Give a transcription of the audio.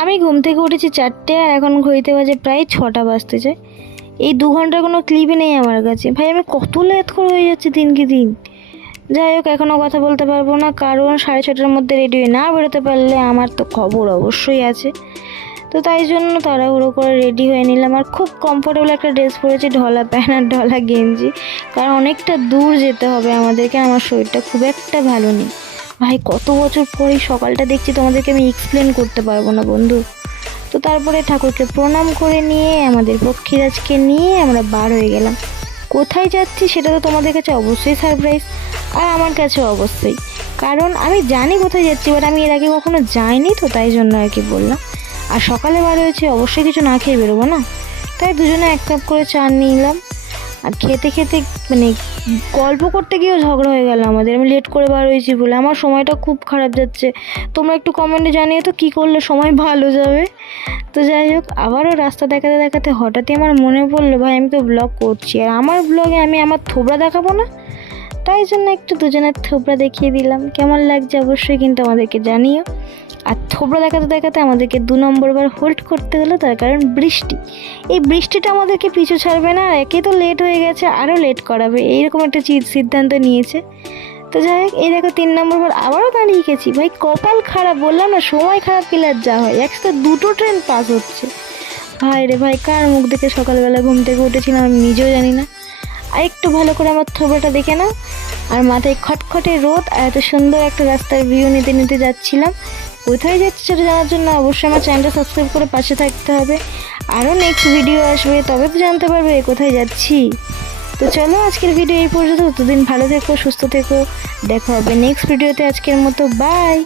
আমি ঘুম থেকে উঠেছি 4টে, আর এখন ঘড়িতে বাজে প্রায় 6টা বাজতে যায়। এই 2 ঘন্টার কোনো ক্লিপই নেই আমার কাছে। ভাই আমি কত লেট করে হয়ে যাচ্ছে দিনকে দিন। যাই হোক, এখনও কথা বলতে পারবো না, কারণ 6:30টার মধ্যে রেডি হয়ে না বেরোতে পারলে আমার তো খবর অবশ্যই আছে। তো তাই জন্য তাড়াহুড়ো করে রেডি হয়ে নিলাম। আর খুব কমফোর্টেবল একটা ড্রেস পরেছি, ঢলা প্যান্ট আর ঢলা গেঞ্জি, কারণ অনেকটা দূর যেতে হবে আমাদেরকে। আমার শরীরটা খুব একটা ভালো নেই। ভাই কত বছর পরেই সকালটা দেখছি, তোমাদেরকে আমি এক্সপ্লেন করতে পারবো না বন্ধু। তো তারপরে ঠাকুরকে প্রণাম করে নিয়ে আমাদের পক্ষীরাজকে নিয়ে আমরা বার হয়ে গেলাম। কোথায় যাচ্ছি সেটা তো তোমাদের কাছে অবশ্যই সারপ্রাইজ, আর আমার কাছে অবশ্যই, কারণ আমি জানি কোথায় যাচ্ছি, বাট আমি এর আগে কখনো যাইনি, তো তাই জন্য আর কি বললাম। আর সকালে বার হয়েছে, অবশ্যই কিছু না খেয়ে বেরোবো না, তাই দুজনে 1 কাপ করে চা নিলাম। আর খেতে খেতে মানে গল্প করতে গিয়েও ঝগড়া হয়ে গেল আমাদের, আমি লেট করে বার হয়েছি বলে। আমার সময়টা খুব খারাপ যাচ্ছে, তোমরা একটু কমেন্টে জানিয়ে তো কী করলে সময় ভালো যাবে। তো যাই হোক, আবারও রাস্তা দেখাতে দেখাতে হঠাৎই আমার মনে পড়লো, ভাই আমি তো ব্লগ করছি, আর আমার ব্লগে আমি আমার থোবড়া দেখাবো না? তাই জন্য একটু দুজনের থোবড়া দেখিয়ে দিলাম। কেমন লাগছে অবশ্যই কিন্তু আমাদেরকে জানিও। আর থোবড়া দেখাতে দেখাতে আমাদেরকে 2 নম্বর বার হোল্ড করতে হলো, তার কারণ বৃষ্টি। এই বৃষ্টিটা আমাদেরকে পিছু ছাড়বে না, আর একে তো লেট হয়ে গেছে, আরও লেট করাবে, এইরকম একটা সিদ্ধান্ত নিয়েছে। তো যাই হোক, এই দেখো 3 নম্বর বার আবারও দাঁড়িয়ে গেছি। ভাই কপাল খারাপ, বললাম না, সময় খারাপ পেলে আর যা হয়। একসাথে 2টো ট্রেন পাস হচ্ছে। ভাই রে ভাই, কার মুখ দেখে সকালবেলা ঘুম থেকে উঠেছিলাম আমি নিজেও জানি না। আর একটু ভালো করে আমার থোবড়াটা দেখে নাও। আর মাথায় খটখটে রোদ, আর এত সুন্দর একটা রাস্তার ভিউ নিতে নিতে যাচ্ছিলাম। কোথায় যাচ্ছি সেটা জানার জন্য অবশ্যই আমার চ্যানেলটা সাবস্ক্রাইব করে পাশে থাকতে হবে। আরও নেক্সট ভিডিও আসবে, তবে তো জানতে পারবে কোথায় যাচ্ছি। তো চলো, আজকের ভিডিও এই পর্যন্ত। ততদিন ভালো থেকো, সুস্থ থেকো, দেখা হবে নেক্সট ভিডিওতে। আজকের মতো বাই।